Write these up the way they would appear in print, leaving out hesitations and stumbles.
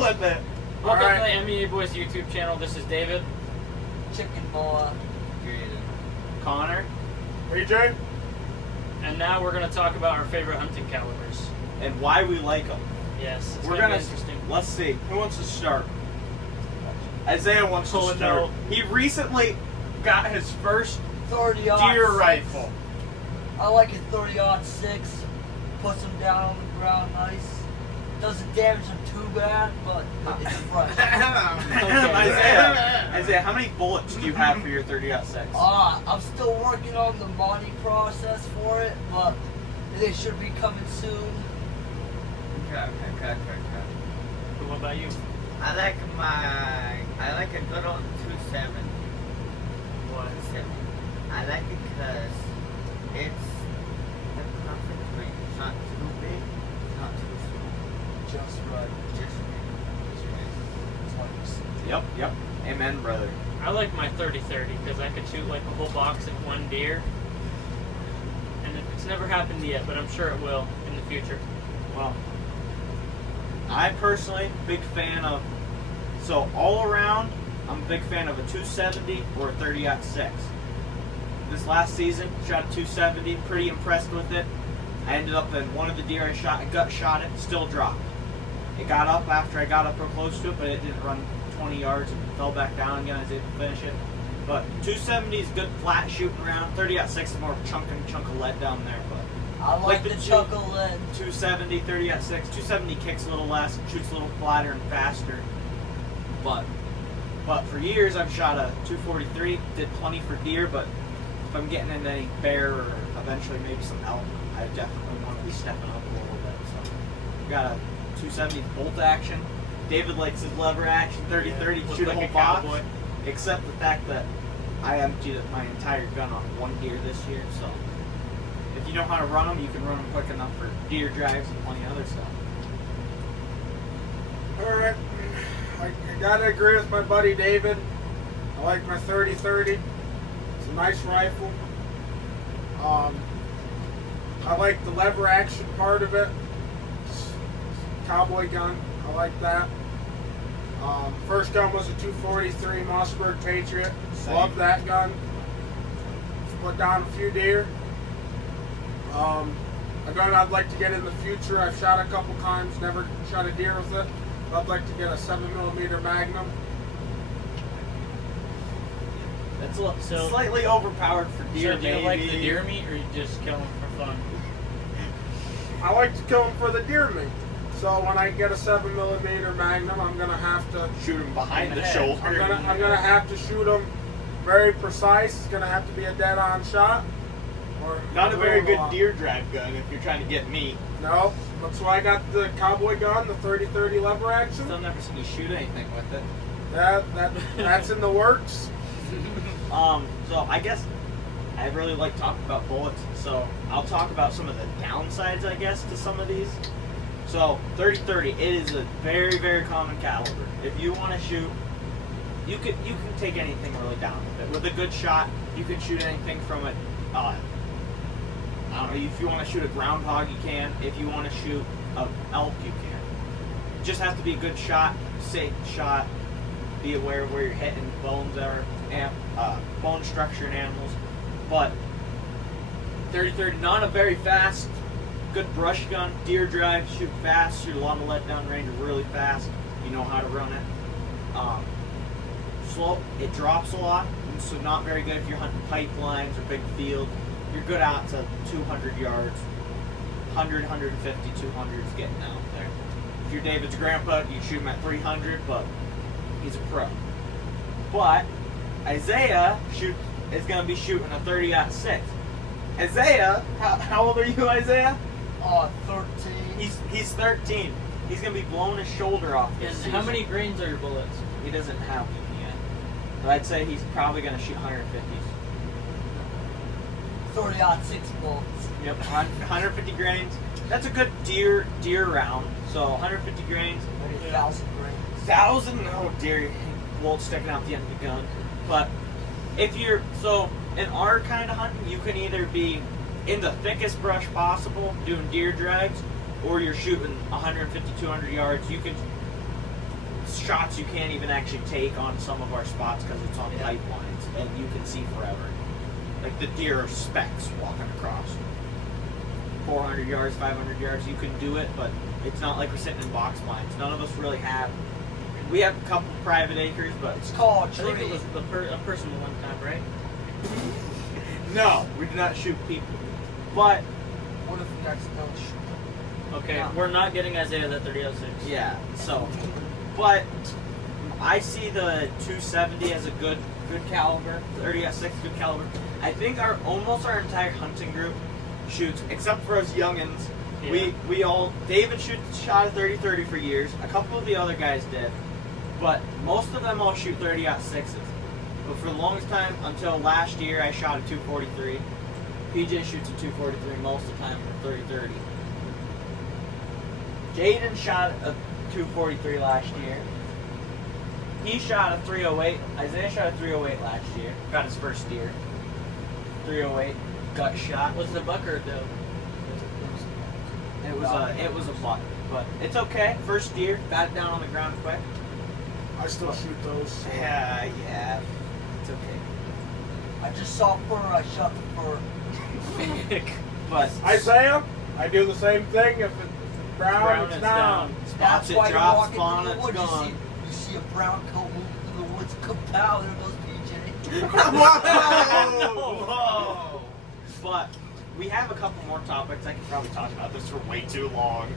with it. Welcome Alright. to the MEA Boys YouTube channel. This is David, Chicken boa. Connor, AJ? and now we're going to talk about our favorite hunting calibers. And why we like them. Yes, it's We're going to gonna be interesting. Let's see. Who wants to start? Isaiah wants Oh, to start. no. He recently got his first 30 deer rifle. I like it 30-06. Puts them down on the ground nice. Doesn't damage them too bad, but it's fresh. Isaiah, how many bullets do you have for your 30-06? I'm still working on the money process for it, but they should be coming soon. Okay. What about you? I like a good old 270. What? 270. I like it because it's the perfect range. It's not too big, it's not too small. Just right. Just right. Yep. Amen, brother. I like my 30-30 because I could shoot like a whole box at one deer. And it's never happened yet, but I'm sure it will in the future. Well, I personally, big fan of, so all around, I'm a big fan of a 270 or a 30-06. This last season, shot a 270, pretty impressed with it. I ended up in one of the deer I shot, gut shot it, still dropped. It got up after I got up real close to it, but it didn't run 20 yards and fell back down again. I was able to finish it. But 270 is good flat shooting around. 30-06 is more of a chunk of lead down there, but I like the chuckle lead. 270, 30-06. 270 kicks a little less, shoots a little flatter and faster. But for years I've shot a 243, did plenty for deer, but if I'm getting into any bear or eventually maybe some elk, I definitely want to be stepping up a little bit. So got a 270 bolt action. David likes his lever action 30-30 to Look shoot like a a whole box. cowboy. Except the fact that I emptied my entire gun on one deer this year, so if you know how to run them, you can run them quick enough for deer drives and plenty of other stuff. Alright. I gotta agree with my buddy David. I like my 30-30. It's a nice rifle. I like the lever action part of it. It's a cowboy gun. I like that. First gun was a 243 Mossberg Patriot. Same. Love that gun. Put down a few deer. A gun I'd like to get in the future. I've shot a couple times, never shot a deer with it. I'd like to get a 7mm Magnum. That's a little, So- slightly overpowered for deer. So do you maybe. like the deer meat or you just kill them for fun? I like to kill them for the deer meat. So when I get a 7mm Magnum, I'm gonna have to Shoot them behind the Yeah. shoulder. I'm gonna have to shoot them very precise. It's gonna have to be a dead-on shot. Or Not a very good along. deer drive gun if you're trying to get meat. No, that's why I got the cowboy gun, the 30-30 lever action. Still never seen you shoot anything with it. That's in the works. So I guess I really like talking about bullets, so I'll talk about some of the downsides, I guess, to some of these. So 30-30, it is a very, very common caliber. If you want to shoot, you can take anything really down with it. With a good shot, you can shoot anything from a, I don't know, if you want to shoot a groundhog, you can. If you want to shoot an elk, you can. It just has to be a good shot, safe shot. Be aware of where you're hitting bones are, bone structure in animals. But 30-30, not a very fast, good brush gun, deer drive, shoot fast, shoot a lot of lead down range really fast. You know how to run it. Slow, it drops a lot, and so not very good if you're hunting pipelines or big field. You're good out to 200 yards, 100, 150, 200 is getting out there. If you're David's grandpa, you shoot him at 300, but he's a pro. But Isaiah is going to be shooting a 30-06. Isaiah, how old are you, Isaiah? 13. He's 13. He's going to be blowing his shoulder off this And season. how many grains are your bullets? He doesn't have them yet. But I'd say he's probably going to shoot 150s. 30-06 bullets. Yep, 150 grains. That's a good deer round. So 150 grains. Maybe 1,000 grains. 1,000? No, deer bolt sticking out the end of the gun. But if you're, so in our kind of hunting, you can either be in the thickest brush possible doing deer drags, or you're shooting 150, 200 yards. You can shots you can't even actually take on some of our spots because it's on Yeah. pipelines and you can see forever. Like the deer are specks walking across. 400 yards, 500 yards, you can do it, but it's not like we're sitting in box blinds. None of us really have. We have a couple private acres, but It's called I think it tree. was a personal one time, right? no, we do not shoot people. But What if we accidentally shoot? Okay, Yeah. we're not getting Isaiah that 3006. yeah, so, but I see the 270 as a good caliber, 30-06 good caliber. I think almost our entire hunting group shoots, except for us youngins. Yeah. We all, David shot a 30-30 for years. A couple of the other guys did, but most of them all shoot 30-06s. But for the longest time, until last year, I shot a 243. PJ shoots a 243 most of the time for 30-30. Jaden shot a 243 last year. He shot a 308. Isaiah shot a 308 last year. Got his first deer. 308 gut shot. Was it a buck or a doe? It was a buck, but it's okay. First deer, got it down on the ground quick. I still shoot those. So. Yeah, it's okay. I just saw fur. I shot the fur. But Isaiah, I do the same thing. If it's brown, Brown, it's it's down. down. spots That's it why you drops, walk fawn into the it's woods. gone. You see a brown coat moving through the woods. Kapow! There goes PJ. Whoa! But we have a couple more topics. I could probably talk about this for way too long.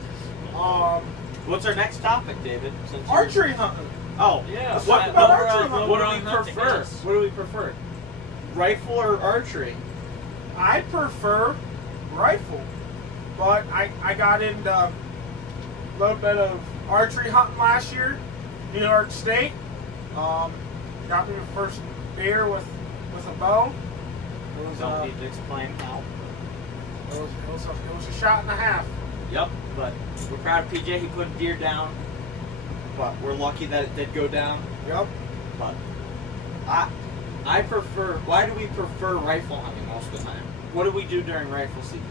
What's our next topic, David? Since you're- Archery hunting. Oh, Yeah. What about we're, archery hunting? What do we're we on hunting, prefer? yes. What do we prefer? Rifle or archery? I prefer rifle, but I got into a little bit of archery hunting last year, New York State. Got me the first deer with a bow. It was, Don't need to explain how. it was a shot and a half. Yep, but we're proud of PJ. He put a deer down, but we're lucky that it did go down. Yep. But I prefer. Why do we prefer rifle hunting most of the time? What do we do during rifle season?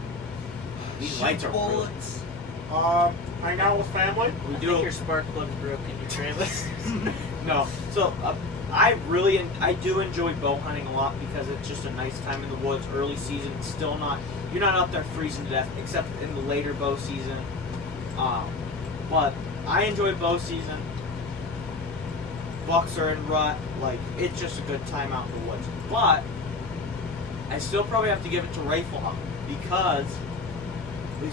These lights are really. bullets. Hang out with family. We I do. think your spark plug's broken, your trailer. No. So I do enjoy bow hunting a lot because it's just a nice time in the woods. Early season, it's still not. You're not out there freezing to death, except in the later bow season. But I enjoy bow season. Bucks are in rut. Like, it's just a good time out in the woods. But I still probably have to give it to rifle hunting because we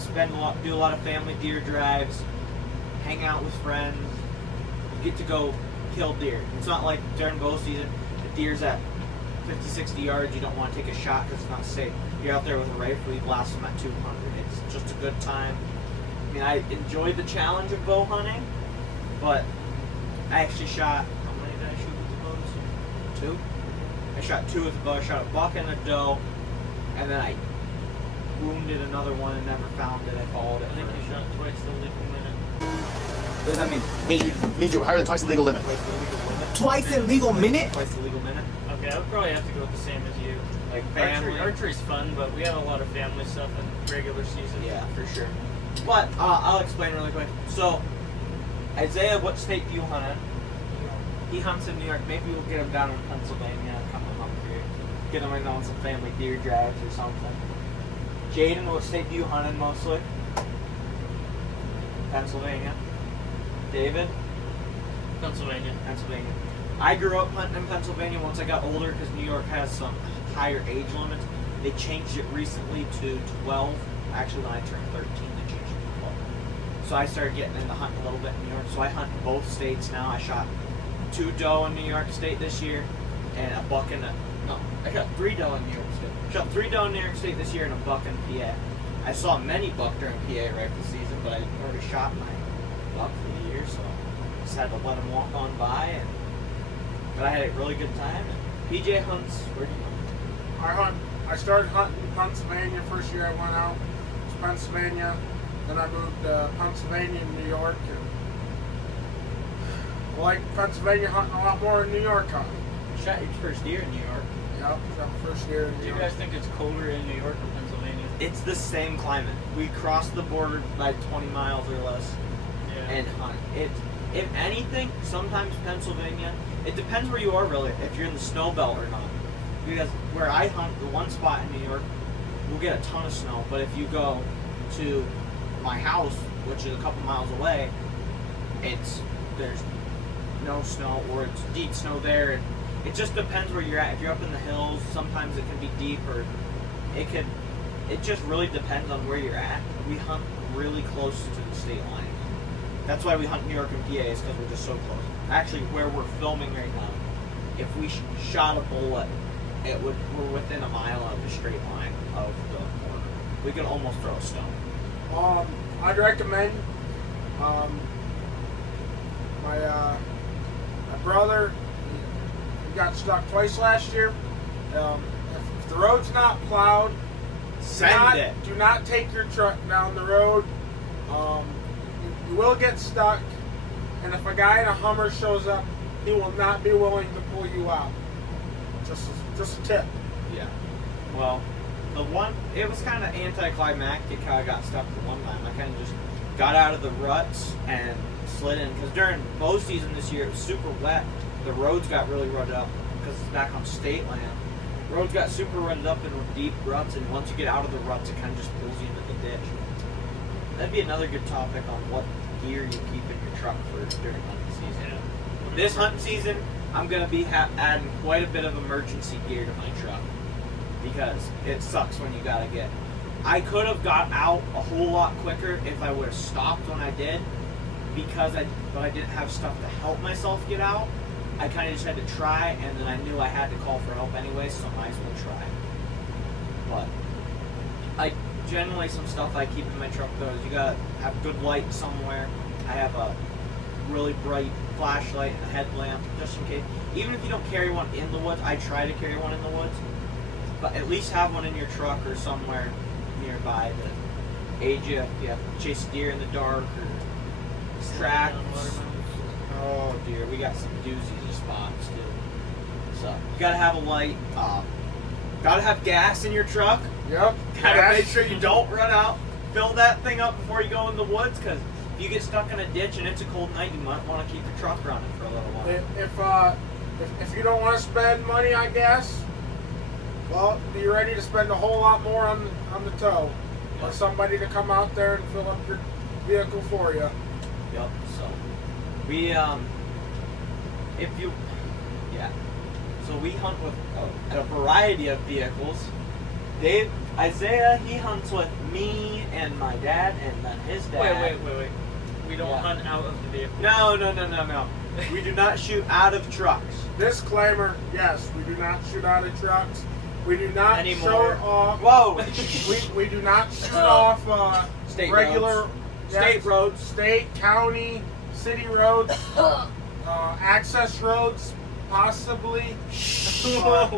do a lot of family deer drives, hang out with friends. You get to go kill deer. It's not like during bow season, the deer's at 50, 60 yards. You don't want to take a shot because it's not safe. You're out there with a rifle, you blast them at 200. It's just a good time. I mean, I enjoy the challenge of bow hunting, but I actually shot. How many did I shoot with the bow this year? 2. I shot 2 with the bow. I shot a buck and a doe, and then I wounded another one and never found it. I followed it. I think you shot twice the legal minute. What does that mean? Means you're higher than twice the legal limit. Twice the legal limit. Twice the legal minute? Twice the legal minute. Okay, I would probably have to go with the same as you. Like family. Archery's fun, but we have a lot of family stuff in regular season. Yeah, for sure. But I'll explain really quick. So, Isaiah, what state do you hunt in? He hunts in New York. Maybe we'll get him down in Pennsylvania and come and hunt here. Get him in on some family deer drives or something. Jaden, what state do you hunt in mostly? Pennsylvania. David? Pennsylvania. Pennsylvania. I grew up hunting in Pennsylvania once I got older because New York has some higher age limits. They changed it recently to 12. Actually, when I turned 13, they changed it to 12. So I started getting into hunting a little bit in New York. So I hunt in both states now. I shot 2 doe in New York State this year and a buck in I shot 3 doe in New York State. Shot 3 doe in New York State this year and a buck in PA. I saw many buck during PA rifle season, but I already shot my buck for the year, so I just had to let him walk on by. But I had a really good time. And PJ hunts. Where do you hunt? I started hunting in Pennsylvania. First year I went out was Pennsylvania. Then I moved to Pennsylvania and New York. And I like Pennsylvania hunting a lot more than New York hunting. You shot your first deer in New York. Yep, got first year in Do New you York. guys think it's colder in New York or Pennsylvania? It's the same climate. We cross the border by 20 miles or less Yeah. and hunt. if anything, sometimes Pennsylvania, it depends where you are really, if you're in the snow belt or not. Because where I hunt, the one spot in New York, we'll get a ton of snow. But if you go to my house, which is a couple miles away, there's no snow, or it's deep snow there. And it just depends where you're at. If you're up in the hills, sometimes it can be deep, or it just really depends on where you're at. We hunt really close to the state line. That's why we hunt New York and PA, is because we're just so close. Actually, where we're filming right now, if we shot a bullet, we're within a mile of the straight line of the corner. We could almost throw a stone. I'd recommend my brother. He got stuck twice last year. If the road's not plowed, do not take your truck down the road. You will get stuck, and if a guy in a Hummer shows up, he will not be willing to pull you out. Just a tip. Yeah. Well, it was kind of anticlimactic how I got stuck the one time. I kind of just got out of the ruts and slid in, because during bow season this year it was super wet. The roads got really rutted up because it's back on state land. Roads got super rutted up in deep ruts, and once you get out of the ruts, it kind of just pulls you into the ditch. That'd be another good topic on what gear you keep in your truck for during hunting season. This hunting season, I'm going to be adding quite a bit of emergency gear to my truck, because it sucks when you got to get. I could have got out a whole lot quicker if I would have stopped when I did, but I didn't have stuff to help myself get out. I kind of just had to try, and then I knew I had to call for help anyway, so I might as well try. But generally some stuff I keep in my truck though is you gotta have good light somewhere. I have a really bright flashlight and a headlamp just in case. Even if you don't carry one in the woods, I try to carry one in the woods. But at least have one in your truck or somewhere nearby to aid you if you have to chase deer in the dark or track. Oh dear, we got some doozies of spots too. So you gotta have a light. Gotta have gas in your truck. Yep. Gotta make sure you don't run out. Fill that thing up before you go in the woods, because if you get stuck in a ditch and it's a cold night, you might want to keep your truck running for a little while. If you don't want to spend money, I guess, well, be ready to spend a whole lot more on the tow, or somebody to come out there and fill up your vehicle for you. Yep. So we so we hunt with a variety of vehicles. Isaiah, he hunts with me and my dad, and then his dad. Wait. We don't hunt out of the vehicle. No. We do not shoot out of trucks. Disclaimer: yes, we do not shoot out of trucks. We do not Anymore. show off. Whoa! we do not shoot off State regular roads. State roads. State, county, city roads, access roads, possibly. Whoa!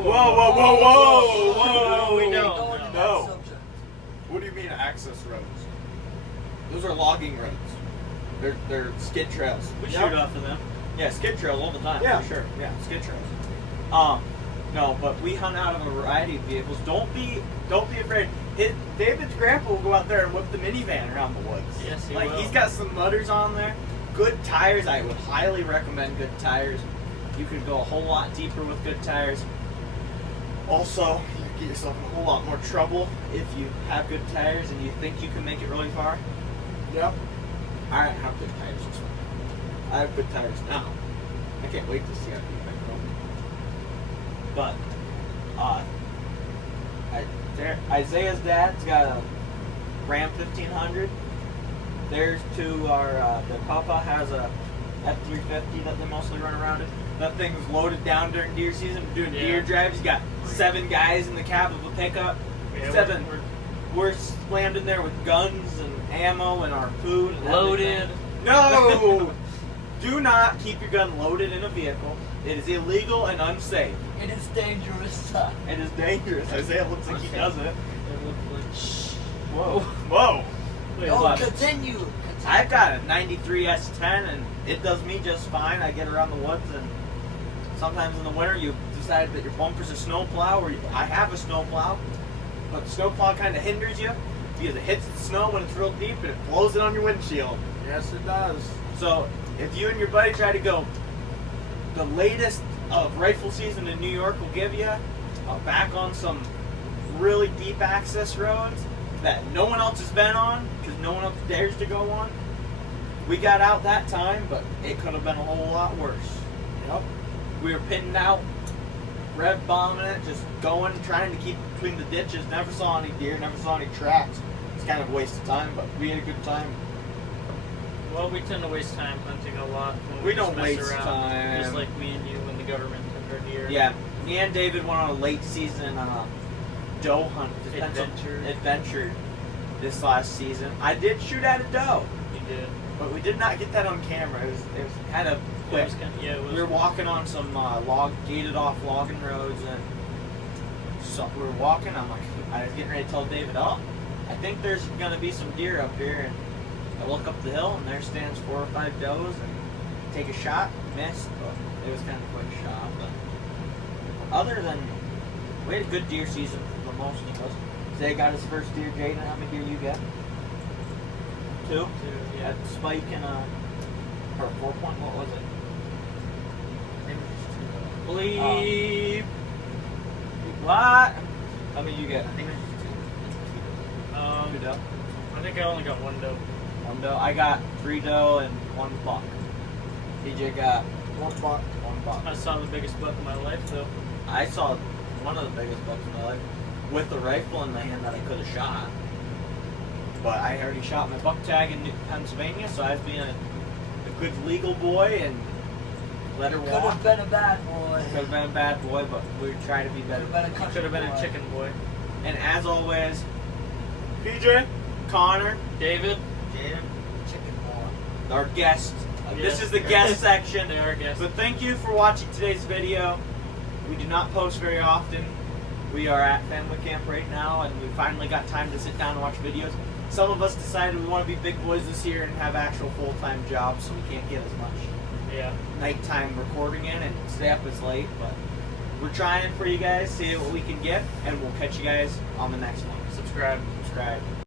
We don't. Going to that No. subject. What do you mean access roads? Those are logging roads. They're skid trails. We Yep. shoot off of them. Yeah, skid trails all the time. Yeah. For sure. Yeah, skid trails. No, but we hunt out of a variety of vehicles. Don't be afraid. David's grandpa will go out there and whip the minivan around the woods. Yes, he like will. he's got some mutters on there. Good tires. I would highly recommend good tires. You could go a whole lot deeper with good tires. Also, you get yourself in a whole lot more trouble if you have good tires and you think you can make it really far. Yep. I have good tires this one. I have good tires now. I can't wait to see how deep I go. But, Isaiah's dad's got a Ram 1500. Theirs two are, their papa has a F350 that they mostly run around in. That thing's loaded down during deer season. We're doing deer drives. You got 7 guys in the cab of a pickup. Yeah, 7. We're slammed in there with guns and ammo and our food. And Loaded. everything. No! Do not keep your gun loaded in a vehicle. It is illegal and unsafe. It is dangerous. It is dangerous. Isaiah looks like he does it. Whoa. Whoa. Oh, continue. I've got a 93 S10 and it does me just fine. I get around the woods, and sometimes in the winter you decide that your bumper's a snowplow, or I have a snowplow, but the snowplow kind of hinders you because it hits the snow when it's real deep and it blows it on your windshield. Yes, it does. So if you and your buddy try to go, the latest of rifle season in New York will give you back on some really deep access roads that no one else has been on because no one else dares to go on. We got out that time, but it could have been a whole lot worse. Yep. We were pitting out, rev bombing it, just going, trying to keep between the ditches. Never saw any deer, never saw any tracks. It's kind of a waste of time, but we had a good time. Well, we tend to waste time hunting a lot. When We just don't mess waste around, time. Just like me and you when the government took our deer. Yeah, me and David went on a late season doe hunt adventure this last season. I did shoot at a doe, You did. but we did not get that on camera. It was kind of It quick. was kind of, yeah, it was. We were walking on some gated off logging roads, and so we were walking. I'm like, I was getting ready to tell David, oh, I think there's gonna be some deer up here, and I look up the hill, and there stands 4 or 5 does, and take a shot, missed, but it was kind of a quick shot. But other than, we had a good deer season for most of us. Zay got his first deer. Jaden, how many deer you get? 2? Yeah. At Spike and or 4 point. What was it? I think it was Bleep. What? How many you get? just 2. I think it was just 2. 2 doe. I think I only got one doe. 1 doe. I got 3 doe and 1 buck. DJ got 1 buck. 1 buck. I saw the biggest buck in my life, though. I saw one of the biggest bucks in my life with the rifle in my hand that I could have shot. But I already shot my buck tag in Pennsylvania, so I was being a good legal boy and let her Could walk. have been a bad boy. Could have been a bad boy, but we try to be better. Could have been a country Could have been boy. a chicken boy. And as always, PJ. Connor, David, Jaden, Chicken boy. our guest. This Yeah. is the guest section. they are guests. But thank you for watching today's video. We do not post very often. We are at family camp right now, and we finally got time to sit down and watch videos. Some of us decided we want to be big boys this year and have actual full-time jobs, so we can't get as much Yeah. nighttime recording in and stay up as late. But we're trying for you guys, see what we can get, and we'll catch you guys on the next one. Subscribe. Subscribe.